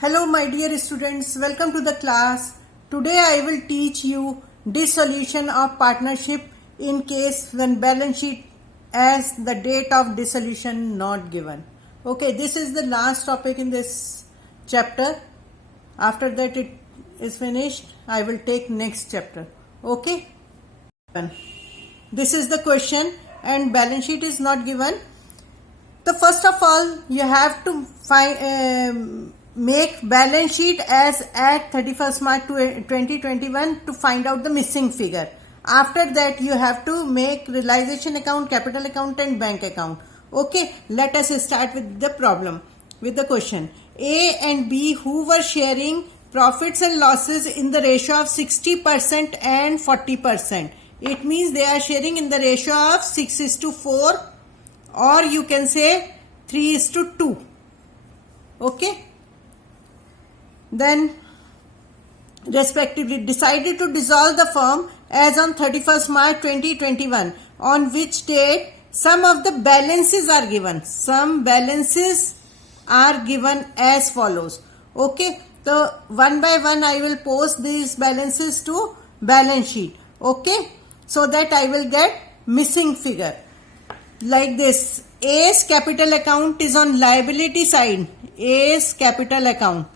Hello my dear students, welcome to the class. Today I will teach you dissolution of partnership in case when balance sheet as the date of dissolution not given. Okay, this is the last topic in this chapter. After that it is finished, I will take next chapter. Okay. This is the question and balance sheet is not given. So first of all you have to find make balance sheet as at 31st March 2021 to find out the missing figure. After that you have to make realization account, capital account and bank account. Okay, let us start with the problem, with the question. A and B who were sharing profits and losses in the ratio of 60% and 40%. It means they are sharing in the ratio of 6:4 or you can say 3:2. Okay. Then respectively decided to dissolve the firm as on 31st March 2021, on which date some of the balances are given. Some balances are given as follows. Okay, so one by one I will post these balances to balance sheet. Okay, so that I will get missing figure like this. A's capital account is on liability side. A's capital account.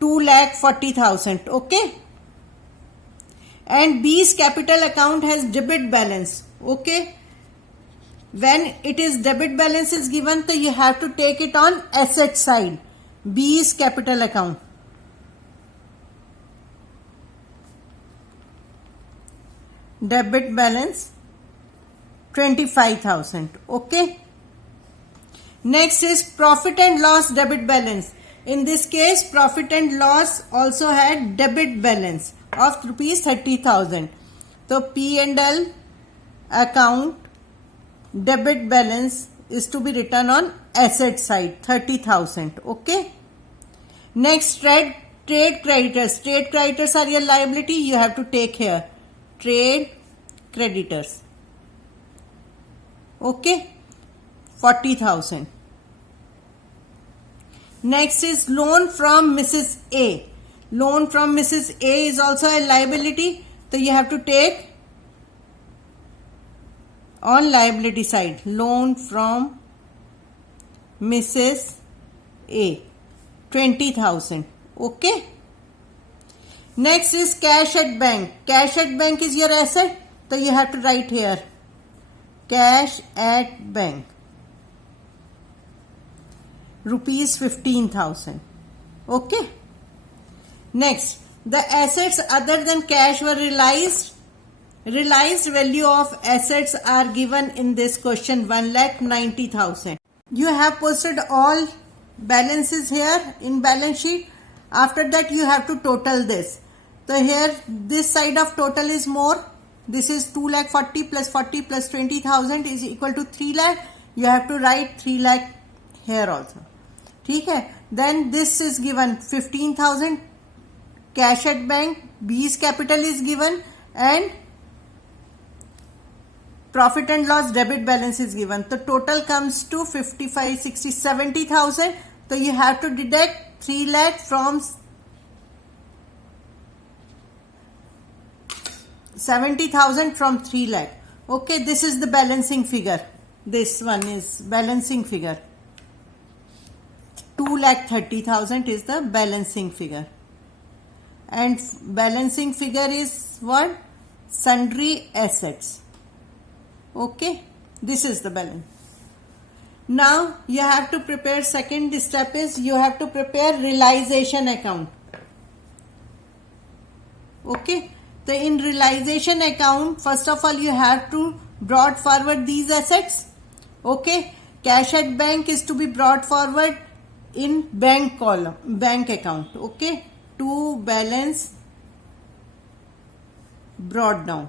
$2,40,000. Okay, and B's capital account has debit balance. Okay, when it is debit balance is given, so you have to take it on asset side. B's capital account. Debit balance 25,000. Okay, next is profit and loss debit balance. In this case, profit and loss also had debit balance of rupees 30,000. So P&L account debit balance is to be written on asset side 30,000. Okay. Next, trade creditors. Trade creditors are your liability. You have to take here trade creditors. Okay, 40,000. Next is loan from Mrs. A. Loan from Mrs. A is also a liability. So you have to take on liability side. Loan from Mrs. A. 20,000. Okay. Next is cash at bank. Cash at bank is your asset. So you have to write here. Cash at bank. Rupees 15,000. Okay. Next, the assets other than cash were realized. Realized value of assets are given in this question 1,90,000. You have posted all balances here in balance sheet. After that you have to total this. So here this side of total is more. This is 2,40,000 plus 40 plus 20,000 is equal to 3 lakh. You have to write 3 lakh here also. ठीक है. Then this is given 15,000 cash at bank. B's capital is given and profit and loss debit balance is given. The total comes to 55, 60, 70,000. So you have to deduct 3 lakh from 70,000 from 3 lakh. Okay, this is the balancing figure. This one is balancing figure. 2,30,000 is the balancing figure. And balancing figure is what? Sundry assets. Okay, this is the balance. Now you have to prepare, second step is you have to prepare realization account. Okay, so in realization account, first of all you have to brought forward these assets. Okay, cash at bank is to be brought forward in bank column, bank account. Okay, to balance brought down.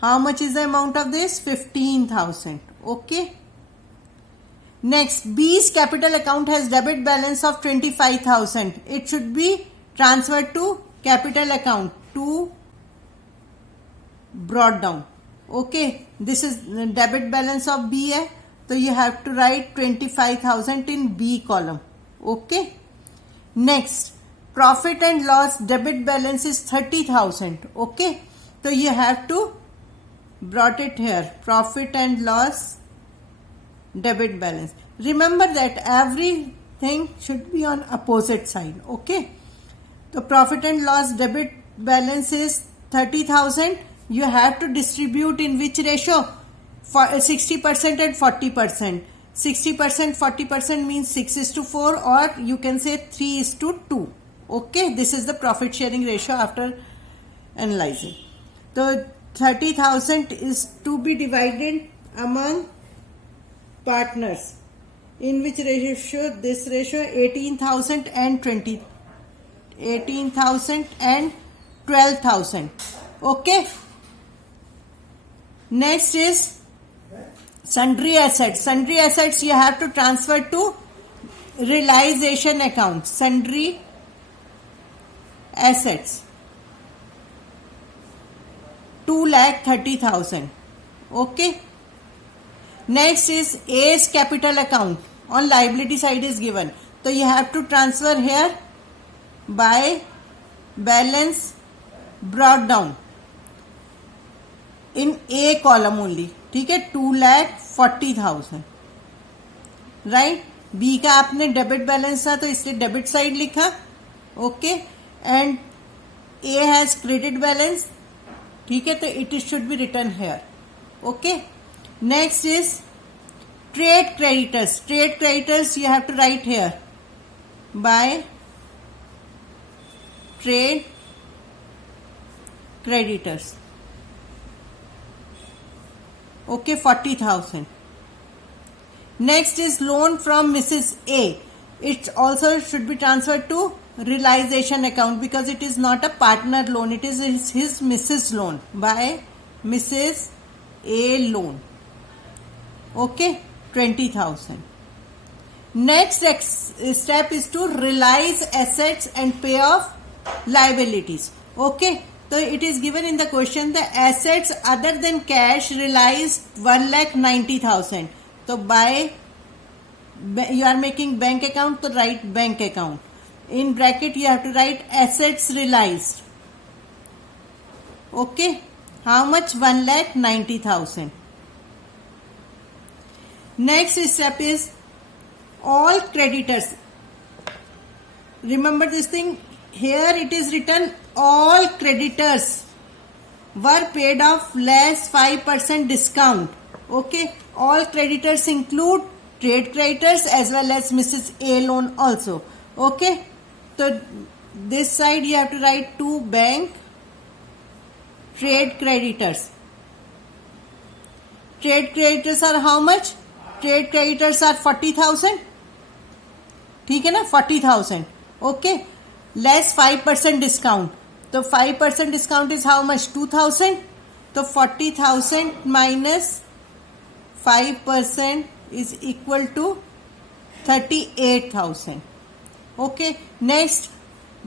How much is the amount of this? 15,000. Okay. Next, B's capital account has debit balance of 25,000. It should be transferred to capital account to brought down. Okay, this is the debit balance of B है, तो you have to write 25,000 in B column. Okay. Next, profit and loss debit balance is 30,000. Okay, so you have to brought it here, profit and loss debit balance. Remember that everything should be on opposite side. Okay, so profit and loss debit balance is 30,000. You have to distribute in which ratio? For 60% and 40%. 60%, 40% means 6:4, or you can say 3:2. Okay, this is the profit sharing ratio after analyzing. So 30,000 is to be divided among partners. In which ratio? This ratio 18,000 and 18,000 and 12,000. Okay. Next is sundry assets. Sundry assets you have to transfer to realization account. Sundry assets 2,30,000. Okay. Next is A's capital account. On liability side is given. So you have to transfer here by balance brought down in A column only. ठीक है, 2,40,000. Right. B का आपने debit balance था तो इसलिए debit side लिखा. Okay. And A has credit balance. ठीक है, तो it should be return here. Okay. Next is trade creditors. Trade creditors you have to write here by trade creditors. Okay, 40,000. Next is loan from Mrs. A. It also should be transferred to realization account because it is not a partner loan. It is his Mrs. loan by Mrs. A loan. Okay, 20,000. Next step is to realize assets and pay off liabilities. Okay. So it is given in the question the assets other than cash realized 1,90,000. So by you are making bank account, so write bank account. In bracket you have to write assets realized. Okay. How much? 1,90,000. Next step is all creditors. Remember this thing. Here it is written all creditors were paid off less 5% discount. Okay. All creditors include trade creditors as well as Mrs. A loan also. Okay. So this side you have to write to bank trade creditors. Trade creditors are how much? Trade creditors are 40,000. ठीक है ना, 40,000. Okay. Less 5% discount. So 5% discount is how much? 2,000. So 40,000 minus 5% is equal to 38,000. Okay. Next,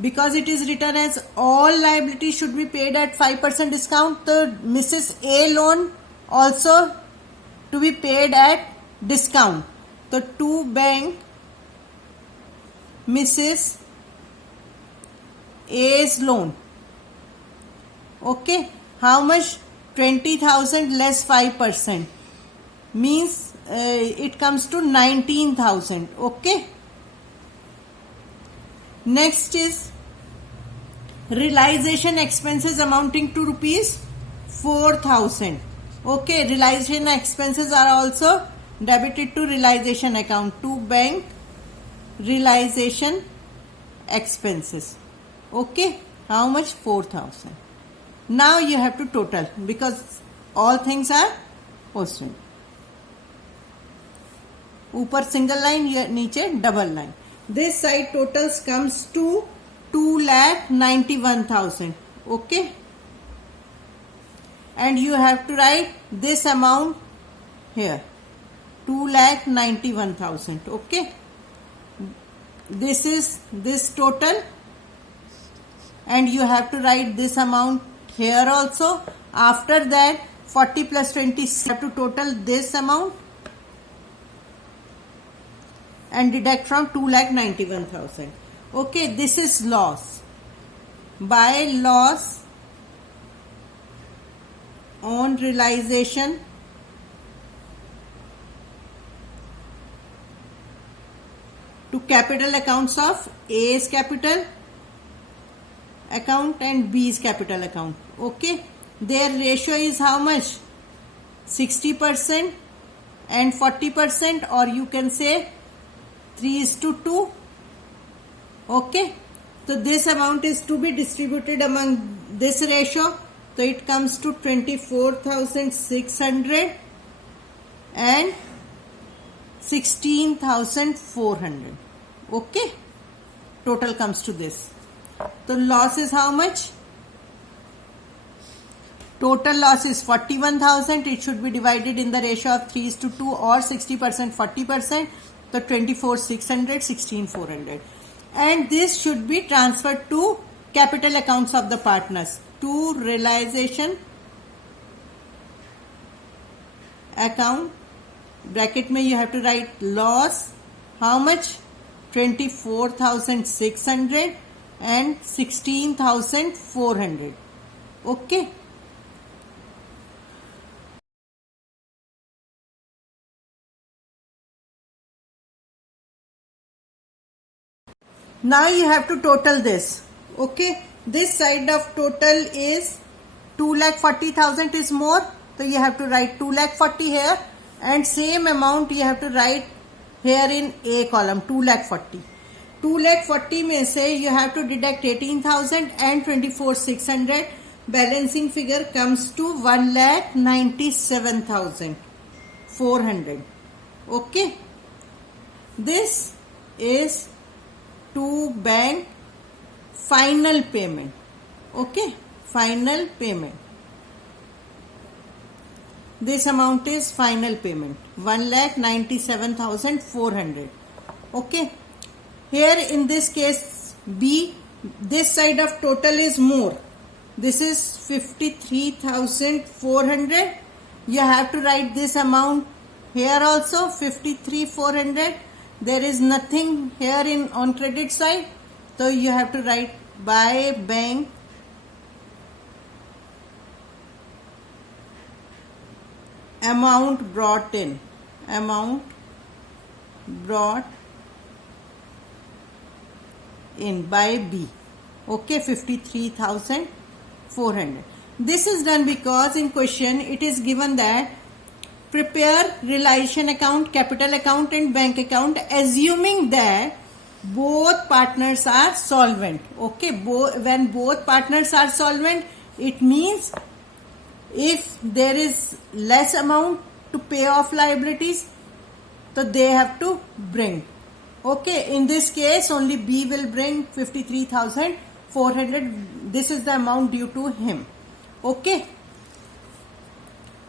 because it is written as all liabilities should be paid at 5% discount, so Mrs. A loan also to be paid at discount. So to bank Mrs. A's loan. Okay. How much? 20,000 less 5% means it comes to 19,000. Okay. Next is realization expenses amounting to rupees 4,000. Okay. Realization expenses are also debited to realization account. To bank realization expenses. Okay. How much? 4,000. Now you have to total because all things are posted. ऊपर single line, नीचे double line. This side totals comes to 2,91,000. Okay. And you have to write this amount here. 2,91,000. Okay. This is this total. And you have to write this amount here also. After that 40 plus 20, you have to total this amount and deduct from 2,91,000. Okay, this is loss. By loss on realization to capital accounts of A's capital account and B's capital account. Okay, their ratio is how much? 60% and 40%, or you can say 3:2. Okay, so this amount is to be distributed among this ratio. So it comes to 24,600 and 16,400. Okay, total comes to this. So loss is how much? Total loss is 41,000. It should be divided in the ratio of 3:2 or 60%, 40%. So 24,600, 16,400. And this should be transferred to capital accounts of the partners. To realization account, bracket में you have to write loss. How much? 24,600 and 16,400. Okay. Now you have to total this. Okay. This side of total is 2,40,000 is more. So you have to write 2,40,000 here, and same amount you have to write here in A column, 2,40,000. 2,40,000 में से you have to deduct 18,000 and 24,600. Balancing figure comes to 1,97,400. Okay. This is to bank final payment. Okay, final payment. This amount is final payment, 1,97,400. Okay, here in this case B, this side of total is more. This is 53,400. You have to write this amount here also, 53,400. There is nothing here in on credit side, so you have to write by bank amount brought in, amount brought in by B. Okay, 53,400. This is done because in question it is given that prepare realization account, capital account and bank account assuming that both partners are solvent. Okay, when both partners are solvent, it means if there is less amount to pay off liabilities, so they have to bring. Okay, in this case only B will bring 53,400. This is the amount due to him. Okay,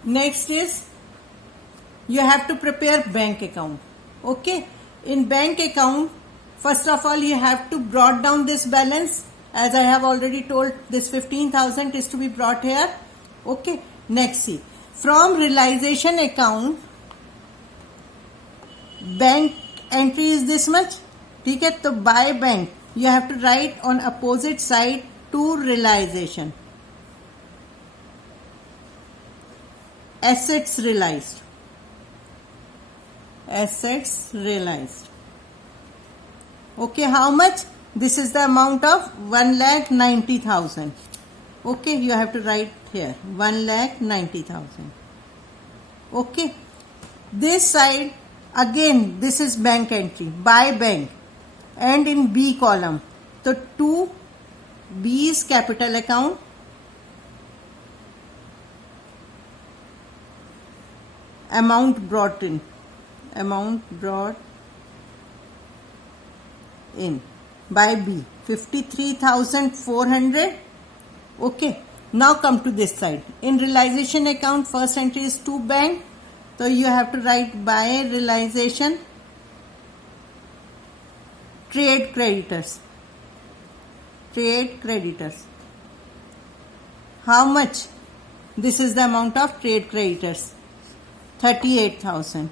next is you have to prepare bank account. Okay, in bank account, first of all you have to brought down this balance. As I have already told, this 15,000 is to be brought here. Okay, next see, from realization account bank entry is this much. ठीक है, तो by bank you have to write on opposite side to realization, assets realized, assets realized. Okay, how much? This is the amount of 1,90,000. Okay, you have to write here 1,90,000. Okay, this side again, this is bank entry by bank and in B column. So to B's capital account, amount brought in, amount brought in by B, 53,400. Okay, now come to this side. In realization account, first entry is to bank, so you have to write by realization trade creditors, trade creditors. How much? This is the amount of trade creditors, 38,000.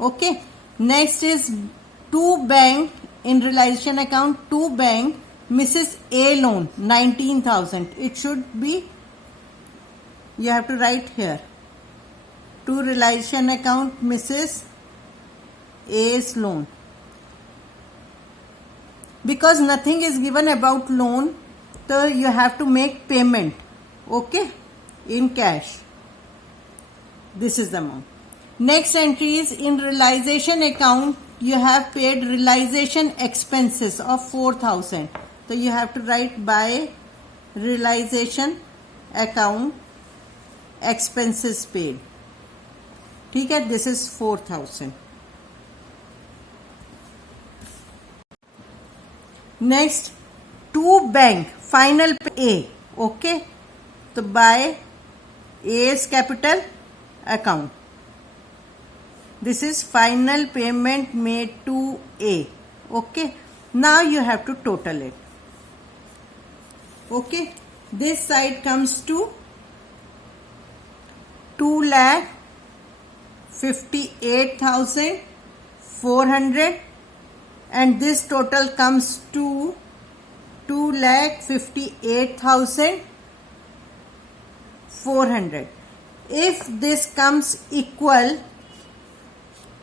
Okay. Next is to bank in realization account, to bank Mrs. A loan, 19,000. It should be, you have to write here, to realization account Mrs. A's loan. Because nothing is given about loan, so you have to make payment, okay, in cash. This is the amount. Next entry is in realization account, you have paid realization expenses of 4,000. So you have to write by realization account expenses paid. ठीक है, this is 4,000. Next, to bank final A. Okay, so by A's capital account. This is final payment made to A. Okay, now you have to total it. Okay, this side comes to 2,58,400 and this total comes to 2,58,400. If this comes equal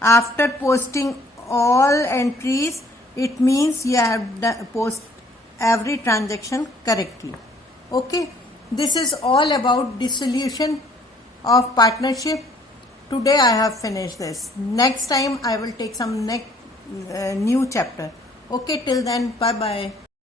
after posting all entries, it means you have post every transaction correctly. Okay, this is all about dissolution of partnership. Today I have finished this. Next time I will take some new chapter. Okay, till then, bye bye.